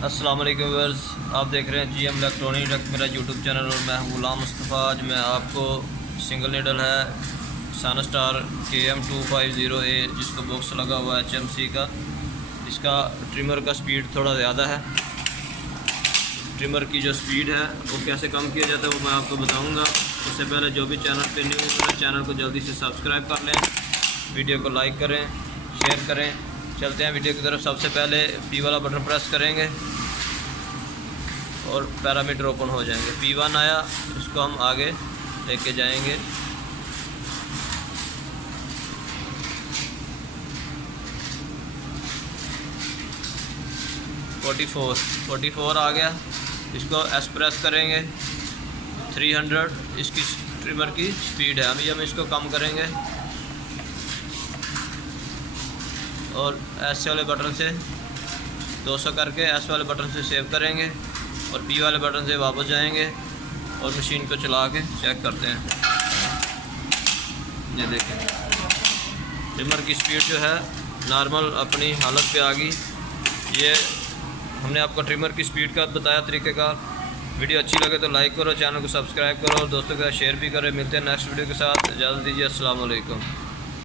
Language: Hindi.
अस्सलाम वालेकुम व्यूअर्स, आप देख रहे हैं GM इलेक्ट्रॉनिक टेक मेरा यूट्यूब चैनल और मैं हूं गुलाम मुस्तफ़ा। आज मैं आपको सिंगल नीडल है सनस्टार KM250A जिसको बॉक्स लगा हुआ है HMC का। इसका ट्रिमर का स्पीड थोड़ा ज़्यादा है। ट्रिमर की जो स्पीड है वो कैसे कम किया जाता है वो मैं आपको बताऊँगा। उससे पहले जो भी चैनल पे न्यू है चैनल को जल्दी से सब्सक्राइब कर लें, वीडियो को लाइक करें, शेयर करें। चलते हैं वीडियो की तरफ। सबसे पहले P वाला बटन प्रेस करेंगे और पैरामीटर ओपन हो जाएंगे। P1 आया, इसको हम आगे लेके जाएंगे। फोर्टी फोर आ गया, इसको S प्रेस करेंगे। 300 इसकी ट्रिमर की स्पीड है। अभी हम इसको कम करेंगे और S वाले बटन से 200 करके S वाले बटन से सेव करेंगे और P वाले बटन से वापस जाएंगे और मशीन को चला के चेक करते हैं। ये देखें, ट्रिमर की स्पीड जो है नॉर्मल अपनी हालत पे आ गई। ये हमने आपको ट्रिमर की स्पीड का बताया तरीक़ेकार। वीडियो अच्छी लगे तो लाइक करो, चैनल को सब्सक्राइब करो और दोस्तों के साथ शेयर भी करें। मिलते हैं नेक्स्ट वीडियो के साथ। इजाज़त दीजिए। अस्सलाम वालेकुम।